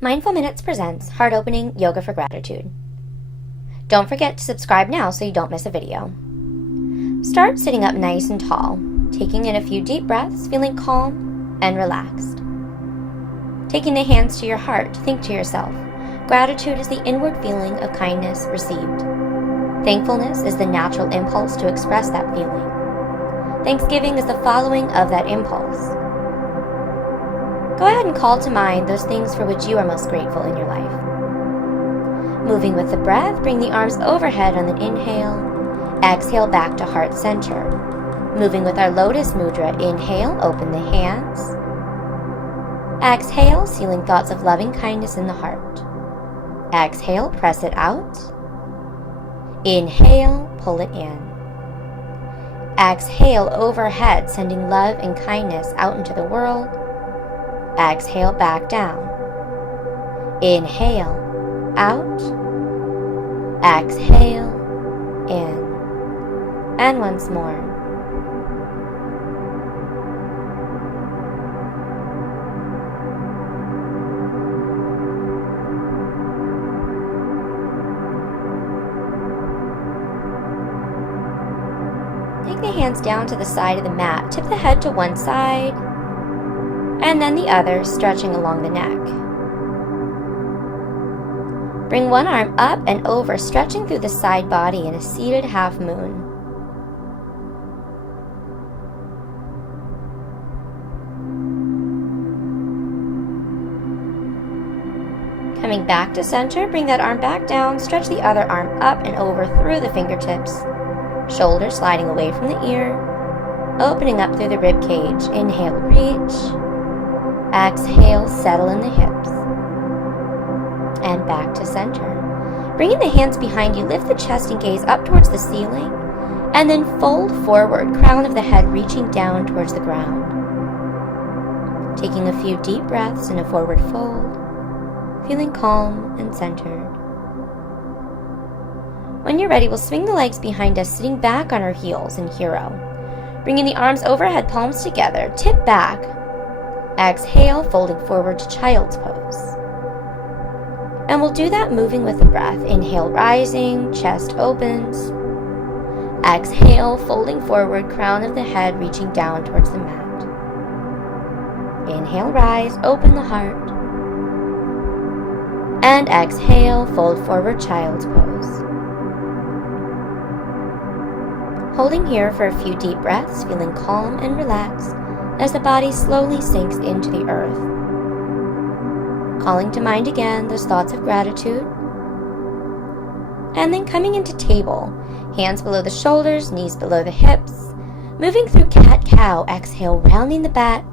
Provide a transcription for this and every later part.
Mindful Minutes presents Heart Opening Yoga for Gratitude. Don't forget to subscribe now so you don't miss a video. Start sitting up nice and tall, taking in a few deep breaths, feeling calm and relaxed. Taking the hands to your heart, think to yourself, gratitude is the inward feeling of kindness received. Thankfulness is the natural impulse to express that feeling. Thanksgiving is the following of that impulse. Go ahead and call to mind those things for which you are most grateful in your life. Moving with the breath, bring the arms overhead on the inhale. Exhale back to heart center. Moving with our lotus mudra, inhale, open the hands. Exhale, sealing thoughts of loving kindness in the heart. Exhale, press it out. Inhale, pull it in. Exhale overhead, sending love and kindness out into the world. Exhale back down. Inhale, out. Exhale, in. And once more. Take the hands down to the side of the mat. Tip the head to one side, and then the other, stretching along the neck. Bring one arm up and over, stretching through the side body in a seated half moon. Coming back to center, bring that arm back down, stretch the other arm up and over through the fingertips, shoulders sliding away from the ear, opening up through the rib cage. Inhale, reach. Exhale, settle in the hips. And back to center. Bringing the hands behind you, lift the chest and gaze up towards the ceiling, and then fold forward, crown of the head reaching down towards the ground. Taking a few deep breaths in a forward fold, feeling calm and centered. When you're ready, we'll swing the legs behind us, sitting back on our heels in hero. Bringing the arms overhead, palms together, tip back. Exhale, folding forward to child's pose. And we'll do that moving with the breath. Inhale, rising, chest opens. Exhale, folding forward, crown of the head reaching down towards the mat. Inhale, rise, open the heart. And exhale, fold forward, child's pose. Holding here for a few deep breaths, feeling calm and relaxed as the body slowly sinks into the earth. Calling to mind again those thoughts of gratitude. And then coming into table, hands below the shoulders, knees below the hips. Moving through cat-cow, exhale, rounding the back.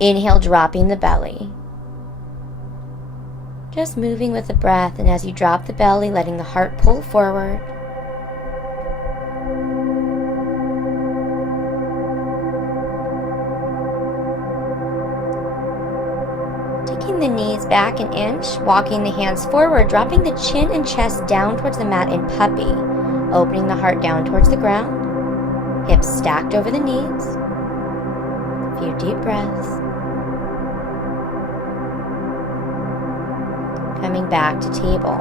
Inhale, dropping the belly. Just moving with the breath, and as you drop the belly, letting the heart pull forward. The knees back an inch, walking the hands forward, dropping the chin and chest down towards the mat in puppy, opening the heart down towards the ground, hips stacked over the knees. A few deep breaths. Coming back to table.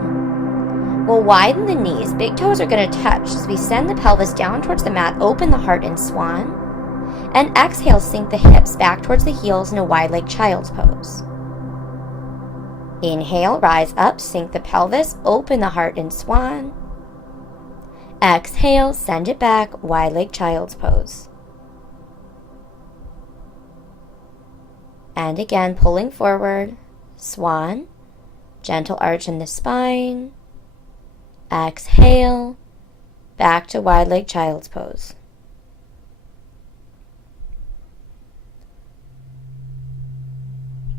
We'll widen the knees, big toes are going to touch as we send the pelvis down towards the mat, open the heart in swan, and exhale, sink the hips back towards the heels in a wide leg child's pose. Inhale, rise up, sink the pelvis, open the heart in swan. Exhale, send it back, wide leg child's pose. And again, pulling forward, swan, gentle arch in the spine. Exhale, back to wide leg child's pose.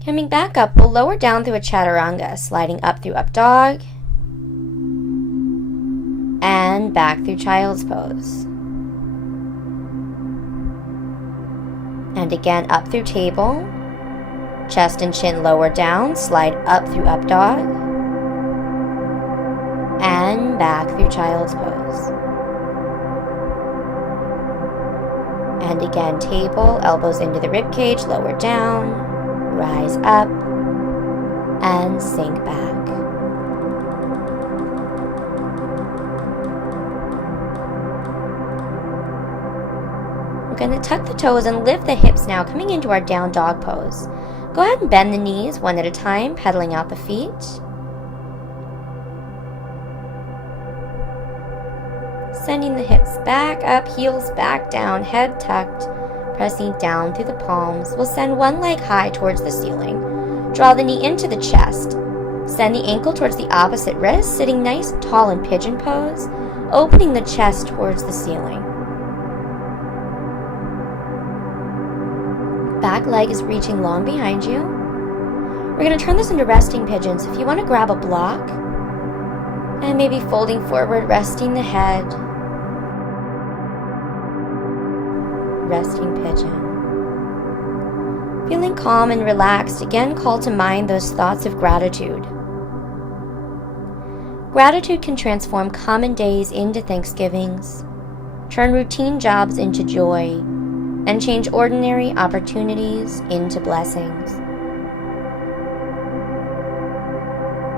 Coming back up, we'll lower down through a chaturanga, sliding up through up dog, and back through child's pose. And again, up through table, chest and chin lower down, slide up through up dog, and back through child's pose. And again, table, elbows into the rib cage, lower down, rise up, and sink back. We're going to tuck the toes and lift the hips now, coming into our down dog pose. Go ahead and bend the knees one at a time, pedaling out the feet. Sending the hips back up, heels back down, head tucked, pressing down through the palms. We'll send one leg high towards the ceiling. Draw the knee into the chest. Send the ankle towards the opposite wrist, sitting nice and tall in pigeon pose, opening the chest towards the ceiling. Back leg is reaching long behind you. We're going to turn this into resting pigeons. If you want to grab a block, and maybe folding forward, resting the head. Resting pigeon. Feeling calm and relaxed, again call to mind those thoughts of gratitude. Gratitude can transform common days into Thanksgivings, turn routine jobs into joy, and change ordinary opportunities into blessings.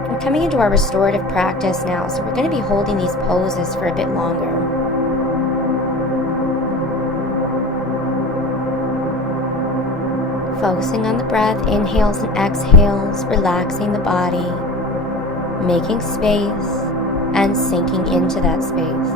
We're coming into our restorative practice now, so we're going to be holding these poses for a bit longer. Focusing on the breath, inhales and exhales, relaxing the body, making space, and sinking into that space.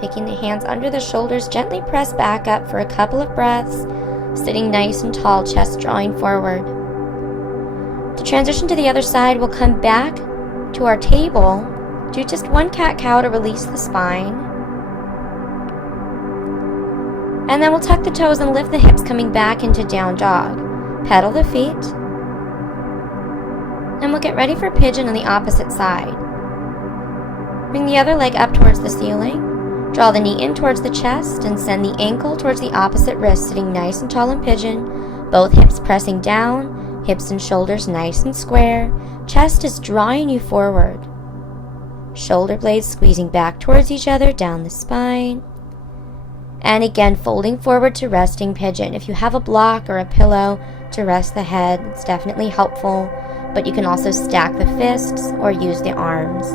Taking the hands under the shoulders, gently press back up for a couple of breaths, sitting nice and tall, chest drawing forward. To transition to the other side, we'll come back to our table, do just one cat-cow to release the spine. And then we'll tuck the toes and lift the hips, coming back into down dog. Pedal the feet. And we'll get ready for pigeon on the opposite side. Bring the other leg up towards the ceiling. Draw the knee in towards the chest and send the ankle towards the opposite wrist, sitting nice and tall in pigeon. Both hips pressing down, hips and shoulders nice and square. Chest is drawing you forward. Shoulder blades squeezing back towards each other down the spine. And again, folding forward to resting pigeon. If you have a block or a pillow to rest the head, it's definitely helpful, but you can also stack the fists or use the arms.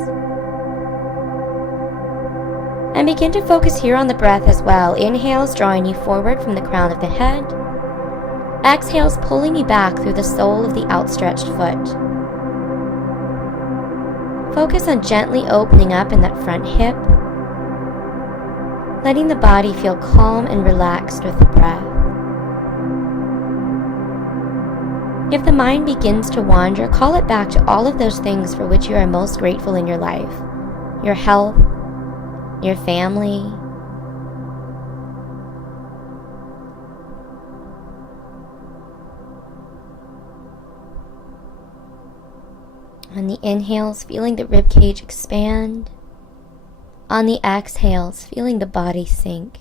And begin to focus here on the breath as well. Inhales drawing you forward from the crown of the head. Exhales pulling you back through the sole of the outstretched foot. Focus on gently opening up in that front hip, letting the body feel calm and relaxed with the breath. If the mind begins to wander, call it back to all of those things for which you are most grateful in your life. Your health, your family, on the inhales, feeling the ribcage expand. On the exhales, feeling the body sink.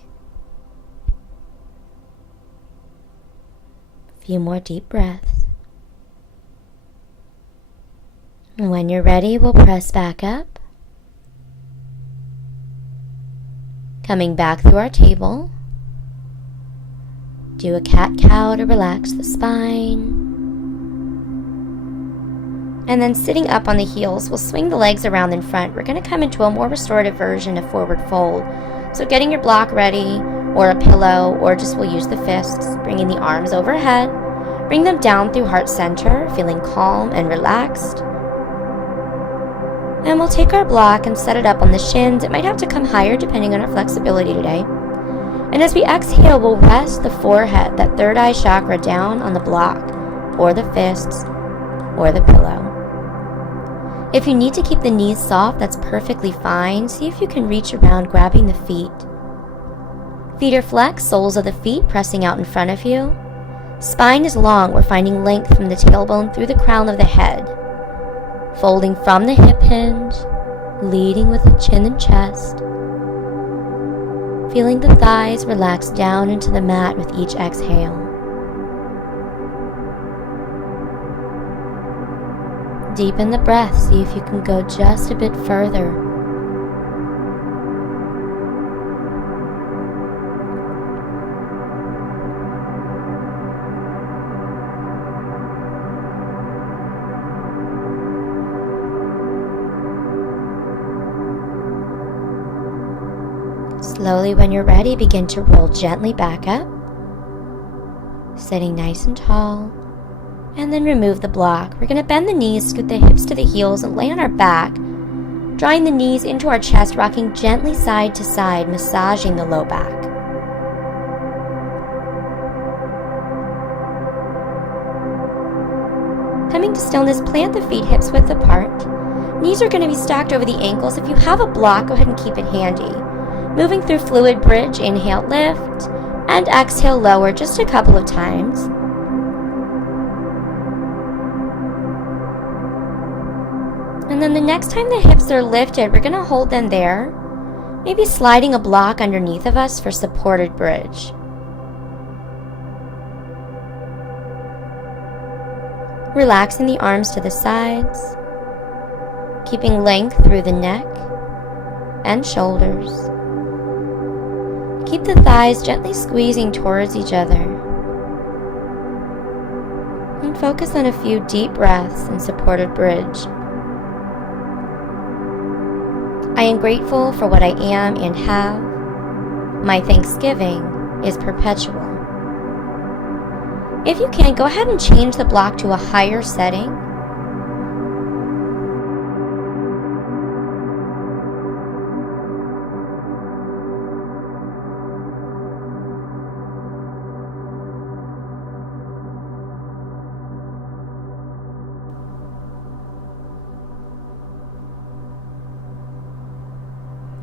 A few more deep breaths. And when you're ready, we'll press back up. Coming back through our table, do a cat-cow to relax the spine. And then sitting up on the heels, we'll swing the legs around in front. We're going to come into a more restorative version of forward fold. So getting your block ready, or a pillow, or just we'll use the fists, bringing the arms overhead. Bring them down through heart center, feeling calm and relaxed. And we'll take our block and set it up on the shins. It might have to come higher depending on our flexibility today. And as we exhale, we'll rest the forehead, that third eye chakra, down on the block, or the fists, or the pillow. If you need to keep the knees soft, that's perfectly fine. See if you can reach around, grabbing the feet. Feet are flexed, soles of the feet pressing out in front of you. Spine is long. We're finding length from the tailbone through the crown of the head. Folding from the hip hinge, leading with the chin and chest. Feeling the thighs relax down into the mat with each exhale. Deepen the breath, see if you can go just a bit further. Slowly, when you're ready, begin to roll gently back up, sitting nice and tall, and then remove the block. We're going to bend the knees, scoot the hips to the heels, and lay on our back, drawing the knees into our chest, rocking gently side to side, massaging the low back. Coming to stillness, plant the feet hips width apart. Knees are going to be stacked over the ankles. If you have a block, go ahead and keep it handy. Moving through fluid bridge, inhale, lift, and exhale, lower just a couple of times. And then the next time the hips are lifted, we're going to hold them there, maybe sliding a block underneath of us for supported bridge. Relaxing the arms to the sides, keeping length through the neck and shoulders. Keep the thighs gently squeezing towards each other. And focus on a few deep breaths in supported bridge. I am grateful for what I am and have. My thanksgiving is perpetual. If you can, go ahead and change the block to a higher setting.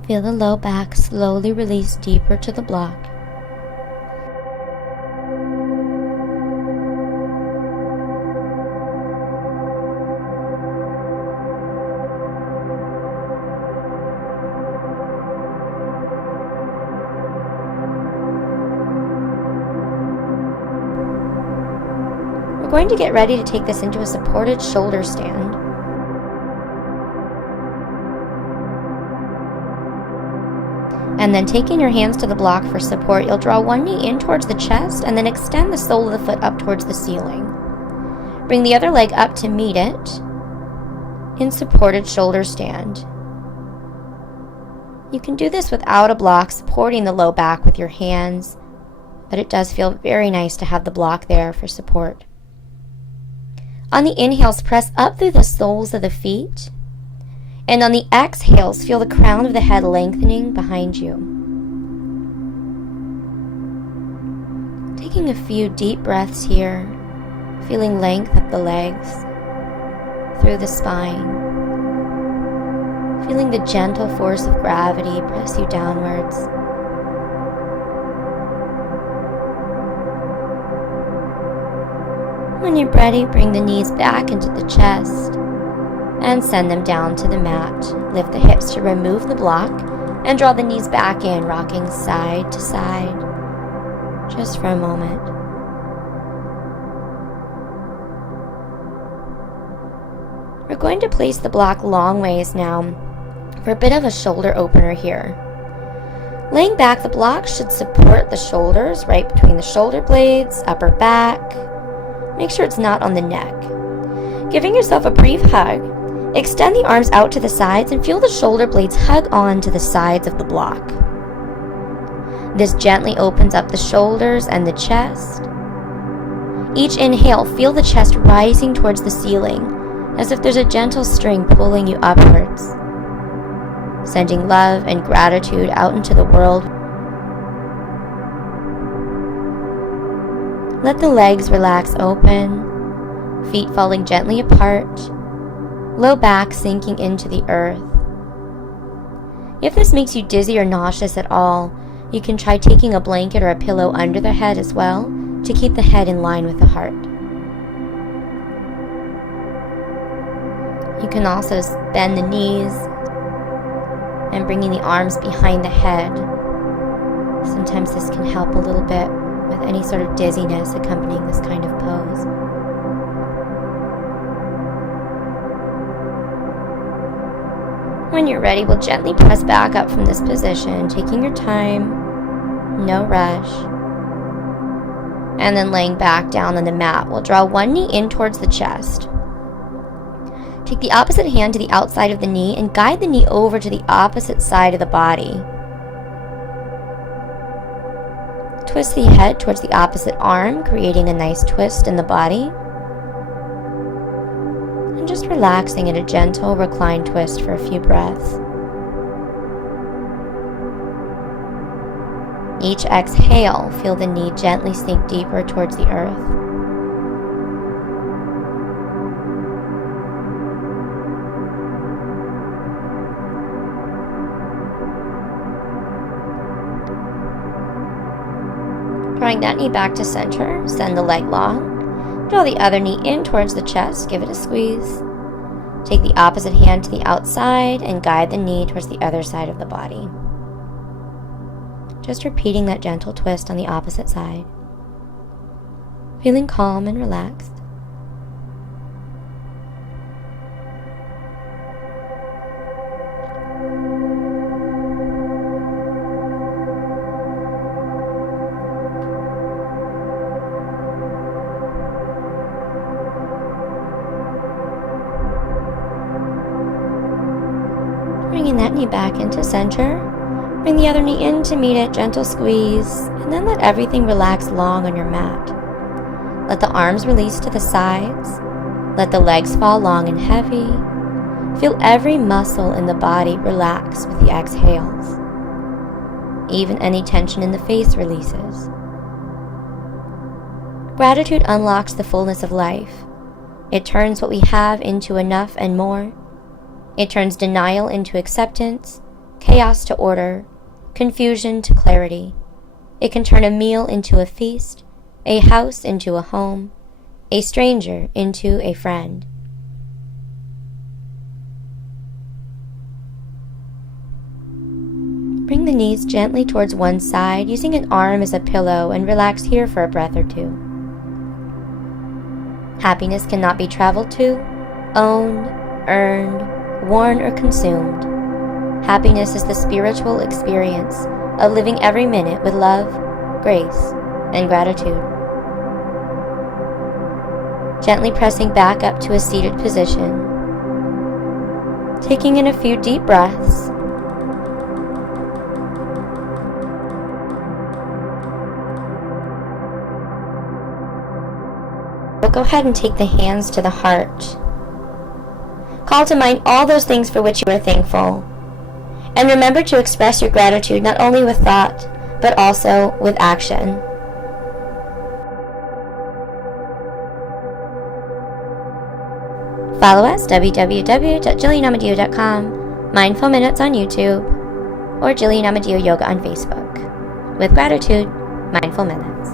Feel the low back slowly release deeper to the block. We're going to get ready to take this into a supported shoulder stand. And then taking your hands to the block for support, you'll draw one knee in towards the chest and then extend the sole of the foot up towards the ceiling. Bring the other leg up to meet it in supported shoulder stand. You can do this without a block, supporting the low back with your hands, but it does feel very nice to have the block there for support. On the inhales, press up through the soles of the feet. And on the exhales, feel the crown of the head lengthening behind you. Taking a few deep breaths here, feeling length up the legs, through the spine. Feeling the gentle force of gravity press you downwards. When you're ready, bring the knees back into the chest and send them down to the mat. Lift the hips to remove the block and draw the knees back in, rocking side to side, just for a moment. We're going to place the block long ways now for a bit of a shoulder opener here. Laying back, the block should support the shoulders, right between the shoulder blades, upper back. Make sure it's not on the neck. Giving yourself a brief hug, extend the arms out to the sides and feel the shoulder blades hug on to the sides of the block. This gently opens up the shoulders and the chest. Each inhale, feel the chest rising towards the ceiling, as if there's a gentle string pulling you upwards, sending love and gratitude out into the world. Let the legs relax open, feet falling gently apart, low back sinking into the earth. If this makes you dizzy or nauseous at all, you can try taking a blanket or a pillow under the head as well to keep the head in line with the heart. You can also bend the knees and bringing the arms behind the head. Sometimes this can help a little bit with any sort of dizziness accompanying this kind of pose. When you're ready, we'll gently press back up from this position, taking your time, no rush. And then laying back down on the mat, we'll draw one knee in towards the chest. Take the opposite hand to the outside of the knee and guide the knee over to the opposite side of the body. Twist the head towards the opposite arm, creating a nice twist in the body. And just relaxing in a gentle reclined twist for a few breaths. Each exhale, feel the knee gently sink deeper towards the earth. Drawing that knee back to center, send the leg long. Draw the other knee in towards the chest, give it a squeeze. Take the opposite hand to the outside and guide the knee towards the other side of the body. Just repeating that gentle twist on the opposite side. Feeling calm and relaxed. Bringing that knee back into center. Bring the other knee in to meet it, gentle squeeze, and then let everything relax long on your mat. Let the arms release to the sides. Let the legs fall long and heavy. Feel every muscle in the body relax with the exhales. Even any tension in the face releases. Gratitude unlocks the fullness of life. It turns what we have into enough and more. It turns denial into acceptance, chaos to order, confusion to clarity. It can turn a meal into a feast, a house into a home, a stranger into a friend. Bring the knees gently towards one side, using an arm as a pillow, and relax here for a breath or two. Happiness cannot be traveled to, owned, earned, worn, or consumed. Happiness is the spiritual experience of living every minute with love, grace, and gratitude. Gently pressing back up to a seated position. Taking in a few deep breaths. We'll go ahead and take the hands to the heart. Call to mind all those things for which you are thankful. And remember to express your gratitude not only with thought, but also with action. Follow us, www.jillianamadeo.com, Mindful Minutes on YouTube, or Jillian Amadeo Yoga on Facebook. With gratitude, Mindful Minutes.